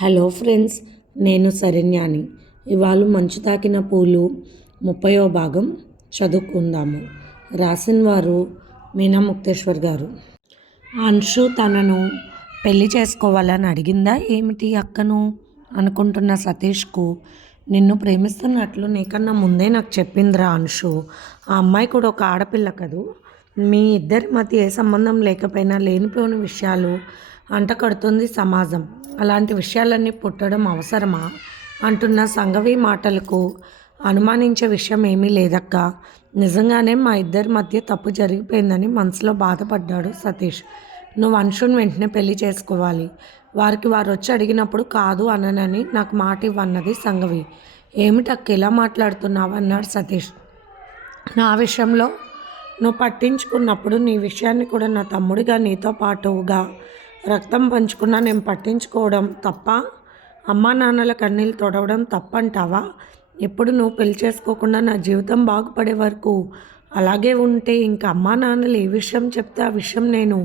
Hello friends నేను శరణ్యాని. ఇవాళ మంచు తాకిన పూలు ముప్పయో భాగం చదువుకుందాము. రాసిన వారు మీనా ముక్తేశ్వర్ గారు. అంశు తనను పెళ్ళి చేసుకోవాలని అడిగిందా? ఏమిటి అక్కను? అనుకుంటున్న సతీష్కు నిన్ను ప్రేమిస్తున్నట్లు నీకన్నా ముందే నాకు చెప్పిందిరా అంశు ఆ అమ్మాయి కూడా ఒక ఆడపిల్ల కదూ? మీ ఇద్దరి మధ్య ఏ సంబంధం లేకపోయినా లేనిపోని విషయాలు అంటకడుతుంది సమాజం. అలాంటి విషయాలన్నీ పుట్టడం అవసరమా? అంటున్న సంఘవి మాటలకు అనుమానించే విషయం ఏమీ లేదక్క. నిజంగానే మా ఇద్దరి మధ్య తప్పు జరిగిపోయిందని మనసులో బాధపడ్డాడు సతీష్. నువ్వు అంశుని వెంటనే పెళ్ళి చేసుకోవాలి. వారికి వారు వచ్చి అడిగినప్పుడు కాదు అననని నాకు మాట ఇవ్వన్నది సంఘవి ఏమిటక్క ఇలా మాట్లాడుతున్నావు? అన్నాడు సతీష్. నా విషయంలో నువ్వు పట్టించుకున్నప్పుడు నీ విషయాన్ని కూడా నా తమ్ముడిగా నీతో పాటుగా రక్తం పంచుకున్నా నేను పట్టించుకోవడం తప్ప అమ్మా నాన్నల కన్నీళ్ళు తొడవడం తప్పంటావా? ఎప్పుడు నువ్వు పెళ్ళి చేసుకోకుండా నా జీవితం బాగుపడే వరకు అలాగే ఉంటే ఇంకా అమ్మా నాన్నలు ఏ విషయం చెప్తే ఆ విషయం నేను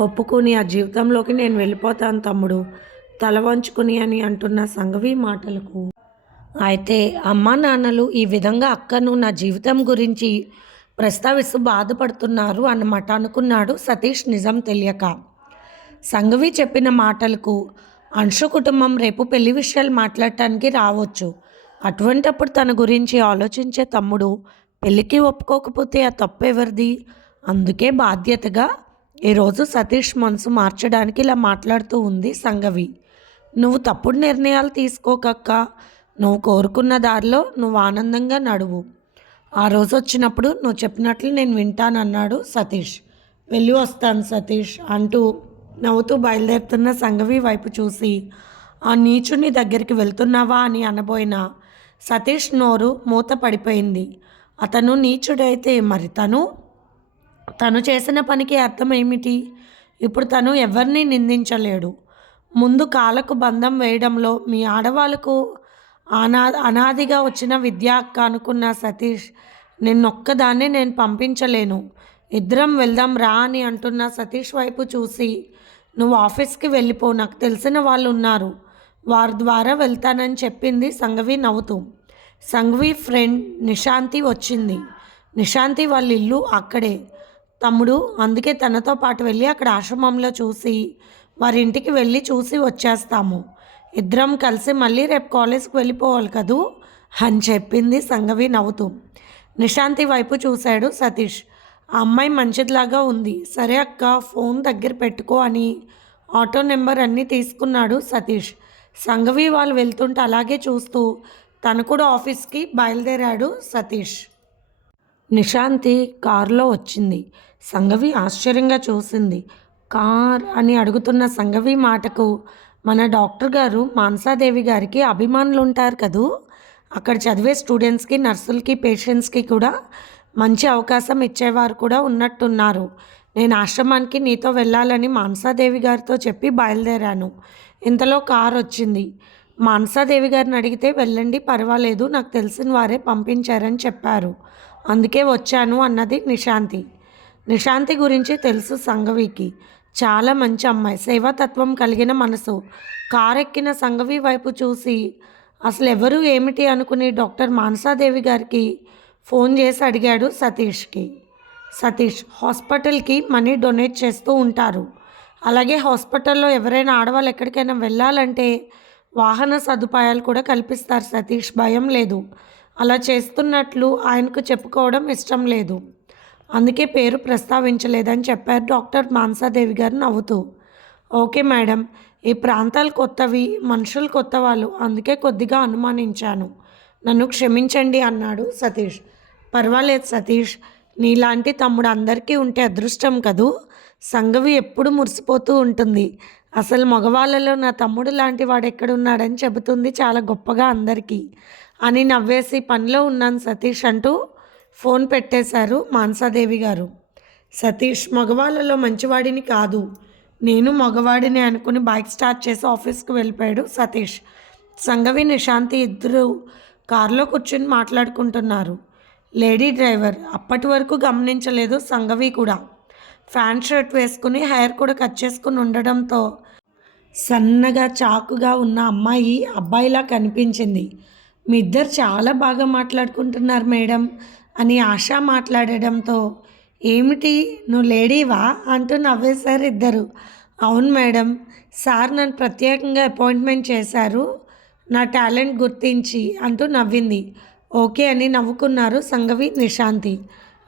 ఒప్పుకొని ఆ జీవితంలోకి నేను వెళ్ళిపోతాను తమ్ముడు. తల వంచుకుని అని అంటున్న సంఘవి మాటలకు. అయితే అమ్మా నాన్నలు ఈ విధంగా అక్కను నా జీవితం గురించి ప్రస్తావిస్తూ బాధపడుతున్నారు అన్నమాట అనుకున్నాడు సతీష్ నిజం తెలియక. సంఘవి చెప్పిన మాటలకు అంశు కుటుంబం రేపు పెళ్ళి విషయాలు మాట్లాడటానికి రావచ్చు. అటువంటప్పుడు తన గురించి ఆలోచించే తమ్ముడు పెళ్ళికి ఒప్పుకోకపోతే ఆ తప్పు ఎవరిది? అందుకే బాధ్యతగా ఈరోజు సతీష్ మనసు మార్చడానికి ఇలా మాట్లాడుతూ ఉంది సంఘవి. నువ్వు తప్పుడు నిర్ణయాలు తీసుకోకక్క. నువ్వు కోరుకున్న దారిలో నువ్వు ఆనందంగా నడువు. ఆ రోజు వచ్చినప్పుడు నువ్వు చెప్పినట్లు నేను వింటానన్నాడు సతీష్. వెళ్ళి వస్తాను సతీష్ అంటూ నవ్వుతూ బయలుదేరుతున్న సంఘవి వైపు చూసి ఆ నీచుని దగ్గరికి వెళ్తున్నావా? అని అనబోయిన సతీష్ నోరు మూత పడిపోయింది. అతను నీచుడైతే మరి తను? తను చేసిన పనికి అర్థం ఏమిటి? ఇప్పుడు తను ఎవరిని నిందించలేడు. ముందు కాలకు బంధం వేయడంలో మీ ఆడవాళ్ళకు అనా అనాదిగా వచ్చిన విద్య అక్క అనుకున్న సతీష్ నిన్నొక్కదాన్నే నేను పంపించలేను. ఇద్దరం వెళ్దాం రా అని అంటున్న సతీష్ వైపు చూసి నువ్వు ఆఫీస్కి వెళ్ళిపో నాకు తెలిసిన వాళ్ళు ఉన్నారు వారి ద్వారా వెళ్తానని చెప్పింది సంఘవి నవ్వుతూ. సంఘవి ఫ్రెండ్ నిశాంతి వచ్చింది. నిశాంతి వాళ్ళ ఇల్లు అక్కడే. తమ్ముడు అందుకే తనతో పాటు వెళ్ళి అక్కడ ఆశ్రమంలో చూసి వారి ఇంటికి వెళ్ళి చూసి వచ్చేస్తాము. ఇద్దరం కలిసి మళ్ళీ రేపు కాలేజ్కి వెళ్ళిపోవాలి కదూ? అని చెప్పింది సంఘవి నవ్వుతూ. నిశాంతి వైపు చూశాడు సతీష్. ఆ అమ్మాయి మంచిదిలాగా ఉంది. సరే అక్క ఫోన్ దగ్గర పెట్టుకో అని ఆటో నెంబర్ అన్నీ తీసుకున్నాడు సతీష్. సంఘవి వాళ్ళు వెళ్తుంటే అలాగే చూస్తూ తను కూడా ఆఫీస్కి బయలుదేరాడు సతీష్. నిశాంతి కారులో వచ్చింది. సంఘవి ఆశ్చర్యంగా చూసింది. కార్ అని అడుగుతున్న సంఘవి మాటకు మన డాక్టర్ గారు మాన్సాదేవి గారికి అభిమానులు ఉంటారు కదూ? అక్కడ చదివే స్టూడెంట్స్కి నర్సులకి పేషెంట్స్కి కూడా మంచి అవకాశం ఇచ్చేవారు కూడా ఉన్నట్టున్నారు. నేను ఆశ్రమానికి నీతో వెళ్ళాలని మానసాదేవి గారితో చెప్పి బయలుదేరాను. ఇంతలో కార్ వచ్చింది. మానసాదేవి గారిని అడిగితే వెళ్ళండి పర్వాలేదు నాకు తెలిసిన వారే పంపించారని చెప్పారు. అందుకే వచ్చాను అన్నది నిశాంతి. నిశాంతి గురించి తెలుసు సంఘవికి చాలా మంచి అమ్మాయి. సేవాతత్వం కలిగిన మనసు. కారెక్కిన సంఘవి వైపు చూసి అసలు ఎవరు ఏమిటి? అనుకుని డాక్టర్ మానసాదేవి గారికి ఫోన్ చేసి అడిగాడు సతీష్కి. సతీష్ హాస్పిటల్కి మనీ డొనేట్ చేస్తూ ఉంటారు. అలాగే హాస్పిటల్లో ఎవరైనా ఆడవాళ్ళు ఎక్కడికైనా వెళ్ళాలంటే వాహన సదుపాయాలు కూడా కల్పిస్తారు సతీష్. భయం లేదు. అలా చేస్తున్నట్లు ఆయనకు చెప్పుకోవడం ఇష్టం లేదు. అందుకే పేరు ప్రస్తావించలేదని చెప్పారు డాక్టర్ మాన్సాదేవి గారు నవ్వుతూ. ఓకే మేడం ఈ ప్రాంతాలు కొత్తవి మనుషులు కొత్త వాళ్ళు అందుకే కొద్దిగా అనుమానించాను. నన్ను క్షమించండి అన్నాడు సతీష్. పర్వాలేదు సతీష్. నీలాంటి తమ్ముడు అందరికీ ఉంటే అదృష్టం కదూ? సంగవి ఎప్పుడు మురిసిపోతూ ఉంటుంది. అసలు మగవాళ్ళలో నా తమ్ముడు లాంటి వాడు ఎక్కడున్నాడని చెబుతుంది చాలా గొప్పగా అందరికీ. అని నవ్వేసి పనిలో ఉన్నాను సతీష్ అంటూ ఫోన్ పెట్టేశారు మానసాదేవి గారు. సతీష్ మగవాళ్ళలో మంచివాడిని కాదు. నేను మగవాడిని అనుకుని బైక్ స్టార్ట్ చేసి ఆఫీస్కి వెళ్ళిపోయాడు సతీష్. సంగవి నిశాంతి ఇద్దరు కారులో కూర్చుని మాట్లాడుకుంటున్నారు. లేడీ డ్రైవర్ అప్పటి వరకు గమనించలేదు సంగవి కూడా. ఫ్యాన్ షర్ట్ వేసుకుని హెయిర్ కూడా కట్ చేసుకుని ఉండడంతో సన్నగా చాకుగా ఉన్న అమ్మాయి అబ్బాయిలా కనిపించింది. మీ ఇద్దరు చాలా బాగా మాట్లాడుకుంటున్నారు మేడం అని ఆశ మాట్లాడడంతో ఏమిటి నువ్వు లేడీవా? అంటూ నవ్వేశారు ఇద్దరు. అవును మేడం సార్ నన్ను ప్రత్యేకంగా అపాయింట్మెంట్ చేశారు నా టాలెంట్ గుర్తించి అంటూ నవ్వింది. ఓకే అని నవ్వుకున్నారు సంగవి నిశాంతి.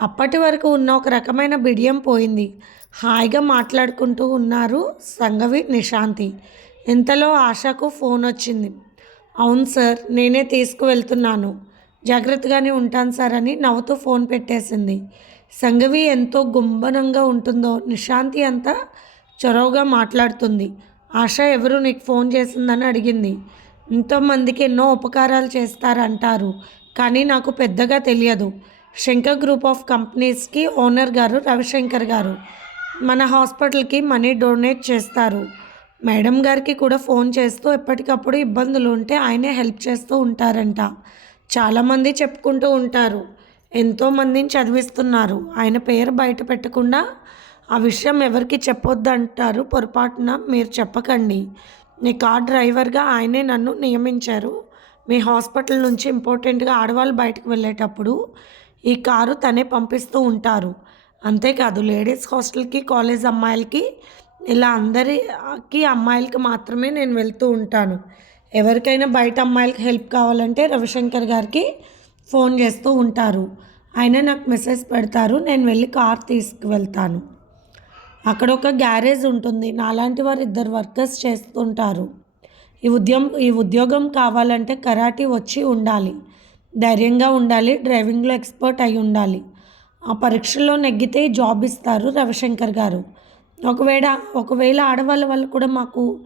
అప్పటి వరకు ఉన్న ఒక రకమైన బిడియం పోయింది. హాయిగా మాట్లాడుకుంటూ ఉన్నారు సంగవి నిశాంతి. ఇంతలో ఆశకు ఫోన్ వచ్చింది. అవును సార్ నేనే తీసుకువెళ్తున్నాను. జాగ్రత్తగానే ఉంటాను సార్ అని నవ్వుతూ ఫోన్ పెట్టేసింది. సంగవి ఎంతో గుంభనంగా ఉంటుందో నిశాంతి అంతా చొరవగా మాట్లాడుతుంది. ఆశ ఎవరు నీకు ఫోన్ చేసిందని అడిగింది. ఎంతోమందికి ఎన్నో ఉపకారాలు చేస్తారంటారు. కానీ నాకు పెద్దగా తెలియదు. శంకర్ గ్రూప్ ఆఫ్ కంపెనీస్కి ఓనర్ గారు రవిశంకర్ గారు. మన హాస్పిటల్కి మనీ డొనేట్ చేస్తారు. మేడం గారికి కూడా ఫోన్ చేస్తూ ఎప్పటికప్పుడు ఇబ్బందులు ఉంటే ఆయనే హెల్ప్ చేస్తూ ఉంటారంట. చాలామంది చెప్పుకుంటూ ఉంటారు. ఎంతోమందిని చదివిస్తున్నారు. ఆయన పేరు బయట పెట్టకుండా ఆ విషయం ఎవరికి చెప్పొద్దంటారు పొరపాటున మీరు చెప్పకండి. నీ కార్ డ్రైవర్గా ఆయనే నన్ను నియమించారు. మీ హాస్పిటల్ నుంచి ఇంపార్టెంట్గా ఆడవాళ్ళు బయటకు వెళ్ళేటప్పుడు ఈ కారు తనే పంపిస్తూ ఉంటారు. అంతేకాదు లేడీస్ హాస్టల్కి కాలేజ్ అమ్మాయిలకి ఇలా అందరికి అమ్మాయిలకి మాత్రమే నేను వెళ్తూ ఉంటాను. ఎవరికైనా బయట అమ్మాయిలకి హెల్ప్ కావాలంటే రవిశంకర్ గారికి ఫోన్ చేస్తూ ఉంటారు. ఆయన నాకు మెసేజ్ పెడతారు. నేను వెళ్ళి కార్ తీసుకువెళ్తాను. అక్కడ ఒక గ్యారేజ్ ఉంటుంది. నాలాంటి వారు ఇద్దరు వర్కర్స్ చేస్తుంటారు. ఈ ఉద్యోగం ఈ ఉద్యోగం కావాలంటే కరాటీ వచ్చి ఉండాలి. ధైర్యంగా ఉండాలి డ్రైవింగ్లో ఎక్స్పర్ట్ అయి ఉండాలి. ఆ పరీక్షలో నెగ్గితే జాబ్ ఇస్తారు రవిశంకర్ గారు. ఒకవేళ ఒకవేళ ఆడవాళ్ళ వల్ల కూడా మాకు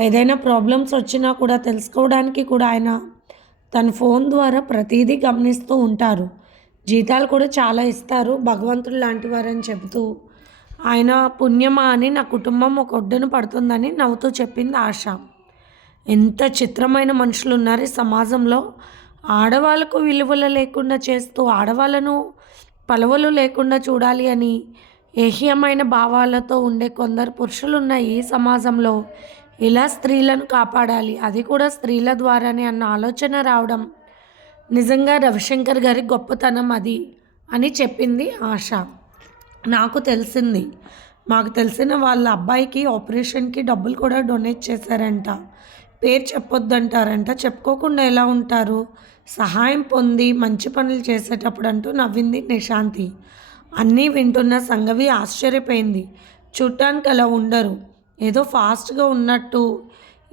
ఏదైనా ప్రాబ్లమ్స్ వచ్చినా కూడా తెలుసుకోవడానికి కూడా ఆయన తన ఫోన్ ద్వారా ప్రతిదీ గమనిస్తూ ఉంటారు. జీతాలు కూడా చాలా ఇస్తారు భగవంతుడు లాంటి వారని చెబుతూ. ఆయన పుణ్యమా అని నా కుటుంబం ఒక ఒడ్డున పడుతుందని నవ్వుతూ చెప్పింది ఆశ. ఎంత చిత్రమైన మనుషులు ఉన్నారు ఈ సమాజంలో. ఆడవాళ్ళకు విలువలు లేకుండా చేస్తూ ఆడవాళ్ళను పలవలు లేకుండా చూడాలి అని ఏహ్యమైన భావాలతో ఉండే కొందరు పురుషులు ఉన్న ఈ సమాజంలో. ఇలా స్త్రీలను కాపాడాలి. అది కూడా స్త్రీల ద్వారానే అన్న ఆలోచన రావడం నిజంగా రవిశంకర్ గారి గొప్పతనం అది అని చెప్పింది ఆశ. నాకు తెలిసింది. మాకు తెలిసిన వాళ్ళ అబ్బాయికి ఆపరేషన్కి డబ్బులు కూడా డొనేట్ చేశారంట. పేరు చెప్పొద్దంటారంట. చెప్పుకోకుండా ఎలా ఉంటారు? సహాయం పొంది మంచి పనులు చేసేటప్పుడు అంటూ నవ్వింది నిశాంతి. అన్నీ వింటున్న సంగవి ఆశ్చర్యపోయింది. చూడటానికి అలా ఉండరు. ఏదో ఫాస్ట్గా ఉన్నట్టు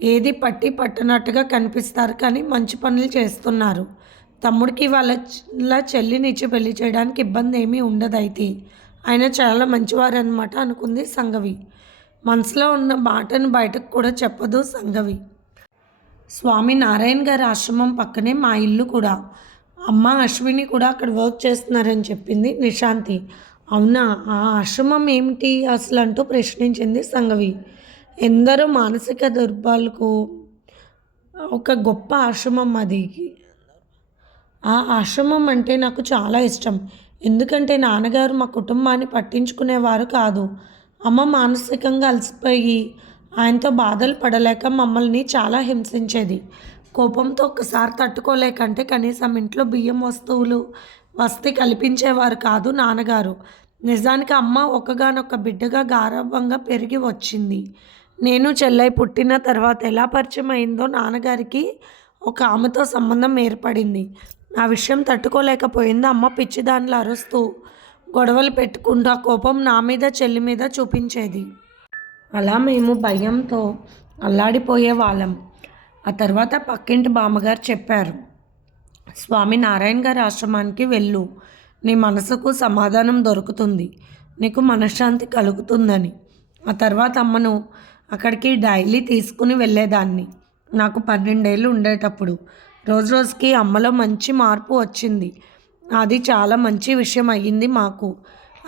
ఏది పట్టి పట్టనట్టుగా కనిపిస్తారు కానీ మంచి పనులు చేస్తున్నారు. తమ్ముడికి వాళ్ళ చెల్లినిచ్చి పెళ్ళి చేయడానికి ఇబ్బంది ఏమీ ఉండదు అయితే. ఆయన చాలా మంచివారు అనమాట అనుకుంది సంగవి. మనసులో ఉన్న మాటను బయటకు కూడా చెప్పదు సంగవి. స్వామి నారాయణ గారి ఆశ్రమం పక్కనే మా ఇల్లు కూడా. అమ్మ అశ్విని కూడా అక్కడ వర్క్ చేస్తున్నారని చెప్పింది నిశాంతి. అవునా? ఆ ఆశ్రమం ఏమిటి? అసలు అంటూ ప్రశ్నించింది సంగవి. ఎందరో మానసిక దుర్బాలకు ఒక గొప్ప ఆశ్రమం అది. ఆ ఆశ్రమం అంటే నాకు చాలా ఇష్టం. ఎందుకంటే నాన్నగారు మా కుటుంబాన్ని పట్టించుకునేవారు కాదు. అమ్మ మానసికంగా అలసిపోయి ఆయనతో బాధలు పడలేక మమ్మల్ని చాలా హింసించేది. కోపంతో ఒక్కసారి తట్టుకోలేకంటే కనీసం ఇంట్లో బియ్యం వస్తువులు వస్తే కల్పించేవారు కాదు నాన్నగారు. నిజానికి అమ్మ ఒకగానొక్క బిడ్డగా గారవంగా పెరిగి వచ్చింది. నేను చెల్లై పుట్టిన తర్వాత ఎలా పరిచయం అయిందో నాన్నగారికి ఒక ఆమెతో సంబంధం ఏర్పడింది. ఆ విషయం తట్టుకోలేకపోయింది. అమ్మ పిచ్చిదానిలో అరుస్తూ గొడవలు పెట్టుకుంటూ ఆ కోపం నా మీద చెల్లి మీద చూపించేది. అలా మేము భయంతో అల్లాడిపోయే వాళ్ళం. ఆ తర్వాత పక్కింటి బామ్మగారు చెప్పారు స్వామి నారాయణ గారి ఆశ్రమానికి వెళ్ళు. నీ మనసుకు సమాధానం దొరుకుతుంది. నీకు మనశ్శాంతి కలుగుతుందని. ఆ తర్వాత అమ్మను అక్కడికి డైలీ తీసుకుని వెళ్ళేదాన్ని. నాకు పన్నెండేళ్ళు ఉండేటప్పుడు రోజు రోజుకి అమ్మలో మంచి మార్పు వచ్చింది. అది చాలా మంచి విషయం అయ్యింది మాకు.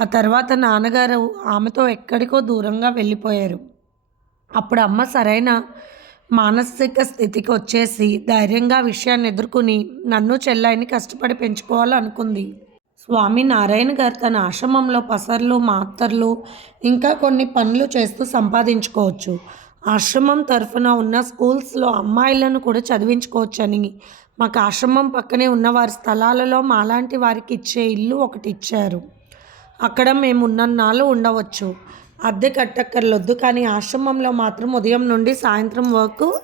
ఆ తర్వాత నాన్నగారు ఆమెతో ఎక్కడికో దూరంగా వెళ్ళిపోయారు. అప్పుడు అమ్మ సరైన మానసిక స్థితికి వచ్చేసి ధైర్యంగా విషయాన్ని ఎదుర్కొని నన్ను చెల్లాయిని కష్టపడి పెంచుకోవాలనుకుంది. స్వామి నారాయణ గారు తన ఆశ్రమంలో పసర్లు మాత్తర్లు ఇంకా కొన్ని పనులు చేస్తూ సంపాదించుకోవచ్చు. ఆశ్రమం తరఫున ఉన్న స్కూల్స్లో అమ్మాయిలను కూడా చదివించుకోవచ్చని మాకు ఆశ్రమం పక్కనే ఉన్న వారి స్థలాలలో మాలాంటి వారికి ఇచ్చే ఇల్లు ఒకటి ఇచ్చారు. అక్కడ మేము ఉన్నన్నాళ్ళు ఉండవచ్చు. అద్దె కట్టక్కర్లొద్దు కానీ ఆశ్రమంలో మాత్రం ఉదయం నుండి సాయంత్రం వరకు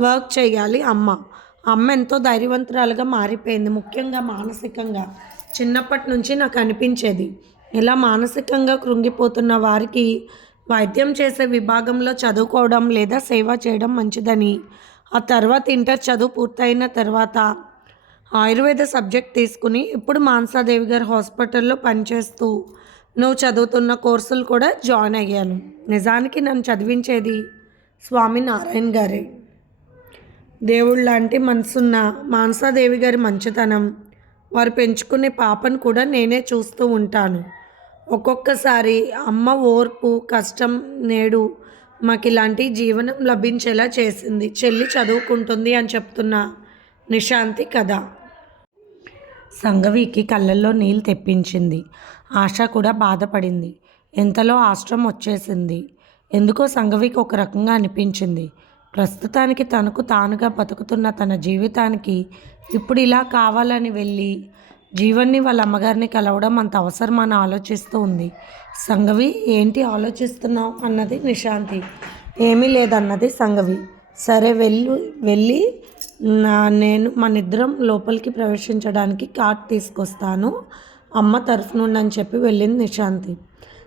వర్క్ చేయాలి అమ్మ. అమ్మ ఎంతో ధైర్యవంతురాలుగా మారిపోయింది ముఖ్యంగా మానసికంగా. చిన్నప్పటి నుంచి నాకు అనిపించేది ఇలా మానసికంగా కృంగిపోతున్న వారికి వైద్యం చేసే విభాగంలో చదువుకోవడం లేదా సేవ చేయడం మంచిదని. ఆ తర్వాత ఇంటర్ చదువు పూర్తయిన తర్వాత ఆయుర్వేద సబ్జెక్ట్ తీసుకుని ఇప్పుడు మాన్సాదేవి గారి హాస్పిటల్లో పనిచేస్తూ నువ్వు చదువుతున్న కోర్సులు కూడా జాయిన్ అయ్యాను. నిజానికి నన్ను చదివించేది స్వామి నారాయణ గారే. దేవుడు లాంటి మనసున్న మాన్సాదేవి గారి మంచితనం వారు పెంచుకునే పాపను కూడా నేనే చూస్తూ ఉంటాను. ఒక్కొక్కసారి అమ్మ ఓర్పు కష్టం నేడు మాకు ఇలాంటి జీవనం లభించేలా చేసింది. చెల్లి చదువుకుంటుంది అని చెప్తున్న నిశాంతి కథ. సంగవికి కళ్ళల్లో నీళ్ళు తెప్పించింది. ఆశ కూడా బాధపడింది. ఎంతలో ఆశ్రమం వచ్చేసింది? ఎందుకో సంగవికి ఒక రకంగా అనిపించింది. ప్రస్తుతానికి తనకు తానుగా బతుకుతున్న తన జీవితానికి ఇప్పుడు ఇలా కావాలని వెళ్ళి జీవన్ని వాళ్ళ అమ్మగారిని కలవడం అంత అవసరమని ఆలోచిస్తూ ఉంది. సంగవి ఏంటి ఆలోచిస్తున్నావు? అన్నది నిశాంతి. ఏమీ లేదన్నది సంగవి. సరే వెళ్ళు వెళ్ళి నా నేను మన ఇద్దరం లోపలికి ప్రవేశించడానికి కార్డ్ తీసుకొస్తాను. అమ్మ తరఫు నుండి అని చెప్పి వెళ్ళింది నిశాంతి.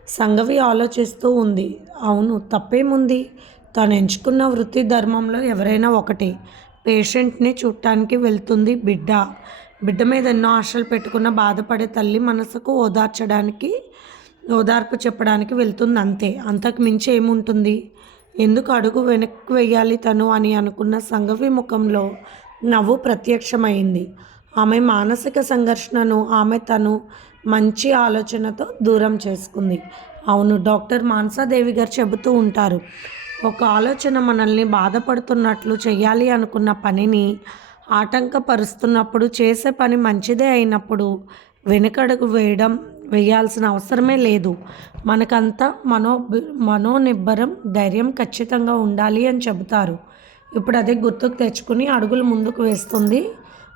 సంగవి ఆలోచిస్తూ ఉంది. అవును తప్పేముంది? తను ఎంచుకున్న వృత్తి ధర్మంలో ఎవరైనా ఒకటి. పేషెంట్ని చూడటానికి వెళ్తుంది బిడ్డ. బిడ్డ మీద ఎన్నో ఆశలు పెట్టుకున్న బాధపడే తల్లి మనసుకు ఓదార్చడానికి ఓదార్పు చెప్పడానికి వెళ్తుంది అంతే. అంతకు మించి ఏముంటుంది? ఎందుకు అడుగు వెనక్కి వెయ్యాలి తను అని అనుకున్న సంగవి ముఖంలో నవ్వు ప్రత్యక్షమైంది. ఆమె మానసిక సంఘర్షణను ఆమె తను మంచి ఆలోచనతో దూరం చేసుకుంది. అవును డాక్టర్ మాన్సాదేవి గారు చెబుతూ ఉంటారు ఒక ఆలోచన మనల్ని బాధపడుతున్నట్లు చేయాలి అనుకున్న పనిని ఆటంకపరుస్తున్నప్పుడు చేసే పని మంచిదే అయినప్పుడు వెనుకడుగు వేయడం వేయాల్సిన అవసరమే లేదు. మనకంతా మనో మనోనిబ్బరం ధైర్యం ఖచ్చితంగా ఉండాలి అని చెబుతారు. ఇప్పుడు అదే గుర్తుకు తెచ్చుకుని అడుగులు ముందుకు వేస్తుంది.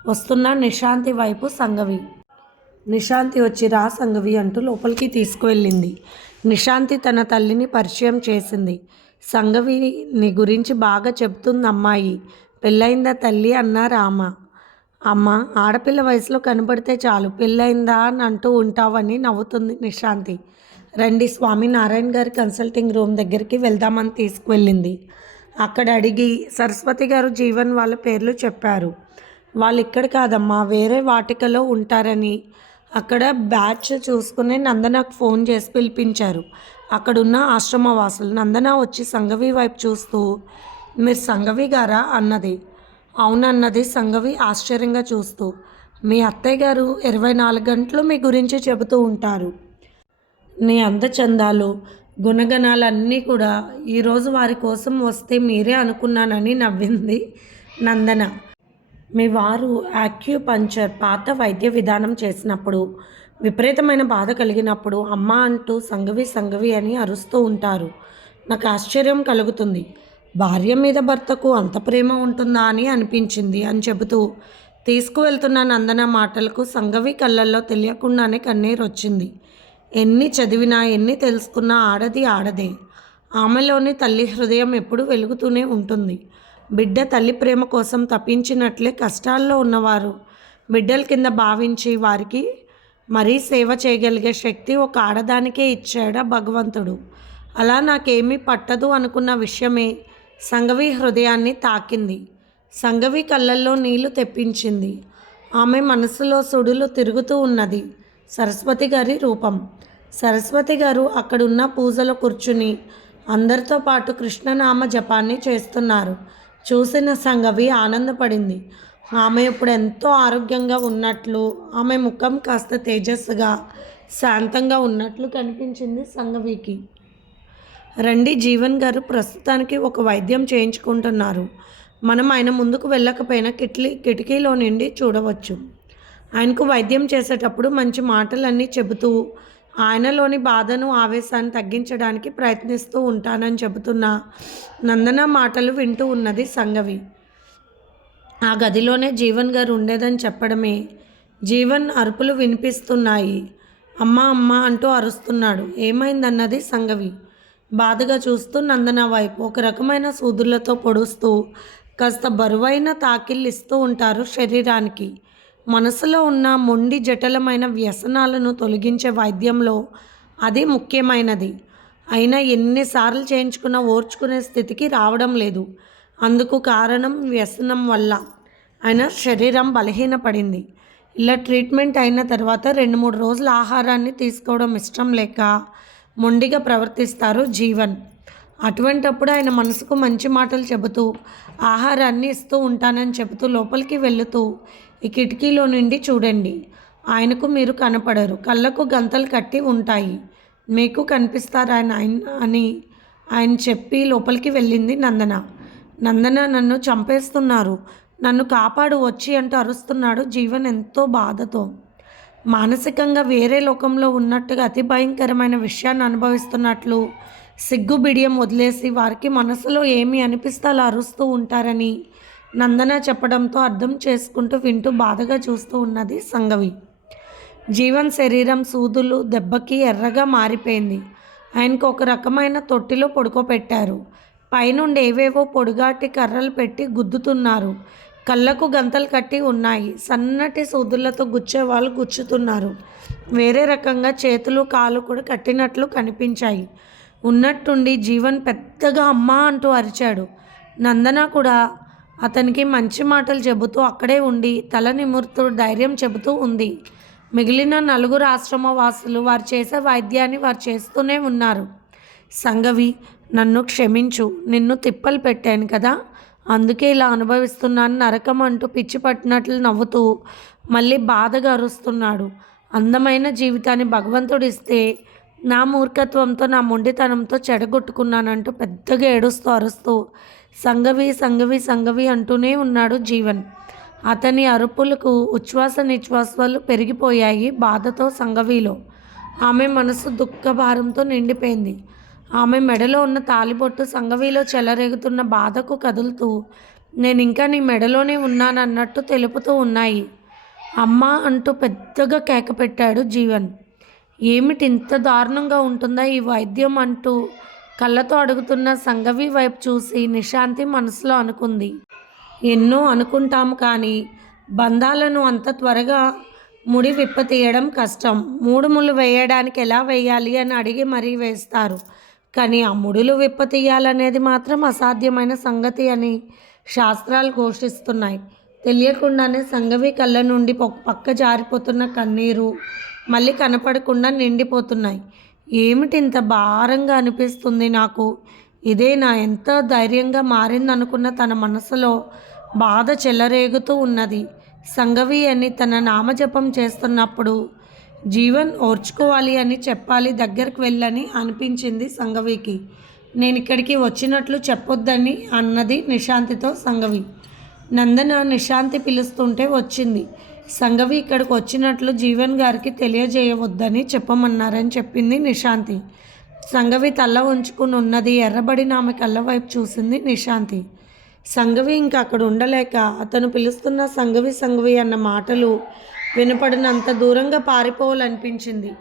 వస్తున్న నిశాంతి వైపు సంగవి. నిశాంతి వచ్చి రా సంగవి అంటూ లోపలికి తీసుకువెళ్ళింది. నిశాంతి తన తల్లిని పరిచయం చేసింది. సంగవి నీ గురించి బాగా చెప్తుంది అమ్మాయి పెళ్ళైందా తల్లి అన్న రామ. అమ్మ ఆడపిల్ల వయసులో కనబడితే చాలు పెళ్ళయిందా అని అంటూ ఉంటావని నవ్వుతుంది నిశాంతి. రండి స్వామి నారాయణ గారి కన్సల్టింగ్ రూమ్ దగ్గరికి వెళ్దామని తీసుకువెళ్ళింది. అక్కడ అడిగి సరస్వతి గారు జీవన్ వాళ్ళ పేర్లు చెప్పారు. వాళ్ళు ఇక్కడ కాదమ్మా వేరే వాటికలో ఉంటారని. అక్కడ బ్యాచ్ చూసుకుని నందనకు ఫోన్ చేసి పిలిపించారు. అక్కడున్న ఆశ్రమవాసులు నందన వచ్చి సంగవి వైపు చూస్తూ మీరు సంగవి గారా? అన్నది. అవునన్నది సంగవి ఆశ్చర్యంగా చూస్తూ మీ అత్తయ్య గారు ఇరవై నాలుగు గంటలు మీ గురించి చెబుతూ ఉంటారు. నీ అందచందాలు గుణగణాలన్నీ కూడా ఈరోజు వారి కోసం వస్తే మీరే అనుకున్నానని నవ్వింది నందన. మీ వారు యాక్యూపంచర్ పాత వైద్య విధానం చేసినప్పుడు విపరీతమైన బాధ కలిగినప్పుడు అమ్మ అంటూ సంగవి సంగవి అని అరుస్తూ ఉంటారు. నాకు ఆశ్చర్యం కలుగుతుంది. భార్య మీద భర్తకు అంత ప్రేమ ఉంటుందా అని అనిపించింది అని చెబుతూ తీసుకువెళ్తున్న నందన మాటలకు సంగవి కళ్ళల్లో తెలియకుండానే కన్నీరు వచ్చింది. ఎన్ని చదివినా ఎన్ని తెలుసుకున్నా ఆడది ఆడదే. ఆమెలోని తల్లి హృదయం ఎప్పుడూ వెలుగుతూనే ఉంటుంది. బిడ్డ తల్లి ప్రేమ కోసం తప్పించినట్లే కష్టాల్లో ఉన్నవారు. బిడ్డల కింద భావించి వారికి మరీ సేవ చేయగలిగే శక్తి ఒక ఆడదానికే ఇచ్చాడా భగవంతుడు. అలా నాకేమీ పట్టదు అనుకున్న విషయమే సంగవి హృదయాన్ని తాకింది. సంగవి కళ్ళల్లో నీళ్ళు తెప్పించింది. ఆమె మనసులో సుడులు తిరుగుతూ ఉన్నది. సరస్వతి గారి రూపం. సరస్వతి గారు అక్కడున్న పూజలో కూర్చుని అందరితో పాటు కృష్ణనామ జపాన్ని చేస్తున్నారు. చూసిన సంగవి ఆనందపడింది. ఆమె ఇప్పుడు ఎంతో ఆరోగ్యంగా ఉన్నట్లు ఆమె ముఖం కాస్త తేజస్సుగా శాంతంగా ఉన్నట్లు కనిపించింది సంగవికి. రండి జీవన్ గారు ప్రస్తుతానికి ఒక వైద్యం చేయించుకుంటున్నారు. మనం ఆయన ముందుకు వెళ్ళకపోయినా కిట్లీ కిటికీలో నుండి చూడవచ్చు. ఆయనకు వైద్యం చేసేటప్పుడు మంచి మాటలన్నీ చెబుతూ ఆయనలోని బాధను ఆవేశాన్ని తగ్గించడానికి ప్రయత్నిస్తూ ఉంటానని చెబుతున్న నందన మాటలు వింటూ ఉన్నది సంగవి. ఆ గదిలోనే జీవన్ గారు ఉండేదని చెప్పడమే. జీవన్ అరుపులు వినిపిస్తున్నాయి. అమ్మ అమ్మ అంటూ అరుస్తున్నాడు. ఏమైందన్నది సంగవి. బాధగా చూస్తూ నందన వైపు ఒక రకమైన సూదులతో పొడుస్తూ కాస్త బరువైన తాకిళ్ళిస్తూ ఉంటారు శరీరానికి. మనసులో ఉన్న మొండి జటిలమైన వ్యసనాలను తొలగించే వైద్యంలో అది ముఖ్యమైనది. అయినా ఎన్నిసార్లు చేయించుకున్నా ఓర్చుకునే స్థితికి రావడం లేదు. అందుకు కారణం వ్యసనం వల్ల. ఆయన శరీరం బలహీనపడింది. ఇలా ట్రీట్మెంట్ అయిన తర్వాత రెండు మూడు రోజులు ఆహారాన్ని తీసుకోవడం ఇష్టం లేక మొండిగా ప్రవర్తిస్తారు జీవన్. అటువంటప్పుడు ఆయన మనసుకు మంచి మాటలు చెబుతూ ఆహారాన్ని ఇస్తూ ఉంటానని చెబుతూ లోపలికి వెళుతూ ఈ కిటికీలో నుండి చూడండి. ఆయనకు మీరు కనపడరు. కళ్ళకు గంతలు కట్టి ఉంటాయి. మీకు కనిపిస్తారు ఆయన ఆయన అని ఆయన చెప్పి లోపలికి వెళ్ళింది నందన. నందన నన్ను చంపేస్తున్నారు. నన్ను కాపాడు వచ్చి అంటూ అరుస్తున్నాడు జీవన్ ఎంతో బాధతో. మానసికంగా వేరే లోకంలో ఉన్నట్టుగా అతి భయంకరమైన విషయాన్ని అనుభవిస్తున్నట్లు సిగ్గు బిడియం వదిలేసి వారికి మనసులో ఏమి అనిపిస్తే అలా అరుస్తూ ఉంటారని నందన చెప్పడంతో అర్థం చేసుకుంటూ వింటూ బాధగా చూస్తూ ఉన్నది సంగవి. జీవన్ శరీరం సూదులు దెబ్బకి ఎర్రగా మారిపోయింది. ఆయనకు ఒక రకమైన తొట్టిలో పడుకోబెట్టారు. పైనుండి ఏవేవో పొడుగాటి కర్రలు పెట్టి గుద్దుతున్నారు. కళ్ళకు గంతలు కట్టి ఉన్నాయి. సన్నటి సూదులతో గుచ్చే వాళ్ళు గుచ్చుతున్నారు. వేరే రకంగా చేతులు కాలు కూడా కట్టినట్లు కనిపించాయి. ఉన్నట్టుండి జీవన్ పెద్దగా అమ్మా అంటూ అరిచాడు. నందన కూడా అతనికి మంచి మాటలు చెబుతూ అక్కడే ఉండి తల నిమురుతూ ధైర్యం చెబుతూ ఉంది. మిగిలిన నలుగురు ఆశ్రమ వాసులు వారు చేసే వైద్యాన్ని వారు చేస్తూనే ఉన్నారు. సంగవి నన్ను క్షమించు నిన్ను తిప్పలు పెట్టాను కదా? అందుకే ఇలా అనుభవిస్తున్నాను. నరకం అంటూ పిచ్చి పట్టినట్లు నవ్వుతూ మళ్ళీ బాధగా అరుస్తున్నాడు. అందమైన జీవితాన్ని భగవంతుడు ఇస్తే నా మూర్ఖత్వంతో నా మొండితనంతో చెడగొట్టుకున్నానంటూ పెద్దగా ఏడుస్తూ అరుస్తూ సంగవి సంగవి సంగవి అంటూనే ఉన్నాడు జీవన్. అతని అరుపులకు ఉచ్ఛ్వాస నిశ్వాసాలు పెరిగిపోయాయి బాధతో సంగవిలో. ఆమె మనసు దుఃఖభారంతో నిండిపోయింది. ఆమె మెడలో ఉన్న తాలిబొట్టు సంగవిలో చెలరేగుతున్న బాధకు కదులుతూ నేను ఇంకా నీ మెడలోనే ఉన్నానన్నట్టు తెలుపుతూ ఉన్నాయి. అమ్మ అంటూ పెద్దగా కేక పెట్టాడు జీవన్. ఏమిటి ఇంత దారుణంగా ఉంటుందా ఈ వైద్యం అంటూ కళ్ళతో అడుగుతున్న సంగవి వైపు చూసి నిశాంతి మనసులో అనుకుంది. ఎన్నో అనుకుంటాము కానీ బంధాలను అంత త్వరగా ముడి విప్పతీయడం కష్టం. మూడు ముళ్ళు వేయడానికి ఎలా వేయాలి అని అడిగి మరీ వేస్తారు. కానీ ఆ ముడులు విప్పతీయాలనేది మాత్రం అసాధ్యమైన సంగతి అని శాస్త్రాలు ఘోషిస్తున్నాయి. తెలియకుండానే సంగవి కళ్ళ నుండి ఒక పక్క జారిపోతున్న కన్నీరు మళ్ళీ కనపడకుండా నిండిపోతున్నాయి. ఏమిటి ఇంత భారంగా అనిపిస్తుంది నాకు. ఇదే నా ఎంత ధైర్యంగా మారిందనుకున్న తన మనసులో బాధ చెలరేగుతూ ఉన్నది. సంగవి అని తన నామజపం చేస్తున్నప్పుడు జీవన్ ఓర్చుకోవాలి అని చెప్పాలి దగ్గరకు వెళ్ళని అనిపించింది సంగవికి. నేను ఇక్కడికి వచ్చినట్లు చెప్పొద్దని అన్నది నిశాంతితో సంగవి. నందన నిశాంతి పిలుస్తుంటే వచ్చింది. సంగవి ఇక్కడికి వచ్చినట్లు జీవన్ గారికి తెలియజేయవద్దని చెప్పమన్నారని చెప్పింది నిశాంతి. సంగవి తల్ల ఉంచుకుని ఉన్నది ఎర్రబడిన ఆమె కళ్ళ వైపు చూసింది నిశాంతి. సంగవి ఇంకా అక్కడ ఉండలేక అతను పిలుస్తున్న సంగవి సంగవి అన్న మాటలు వినపడినంత దూరంగా పారిపోవాలనిపించింది.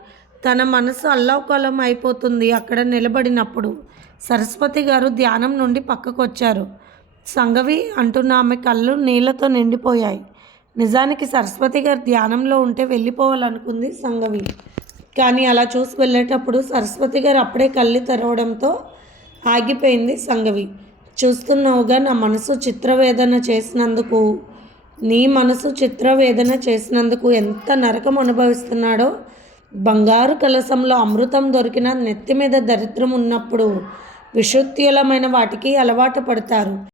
తన మనసు అల్లౌకలం అయిపోతుంది అక్కడ నిలబడినప్పుడు. సరస్వతి గారు ధ్యానం నుండి పక్కకు వచ్చారు సంగవి అంటున్న ఆమె కళ్ళు నీళ్ళతో నిండిపోయాయి. నిజానికి సరస్వతి గారు ధ్యానంలో ఉంటే వెళ్ళిపోవాలనుకుంది సంగవి. కానీ అలా చూసి వెళ్ళేటప్పుడు సరస్వతి గారు అప్పుడే కళ్ళు తెరవడంతో ఆగిపోయింది సంగవి. చూస్తున్నావుగా నా మనసు చిత్రవేదన చేసినందుకు. నీ మనసు చిత్రవేదన చేసినందుకు ఎంత నరకం అనుభవిస్తున్నాడో. బంగారు కలసంలో అమృతం దొరికిన నెత్తి మీద దరిద్రం ఉన్నప్పుడు విషుత్యులమైన వాటికి అలవాటు పడతారు.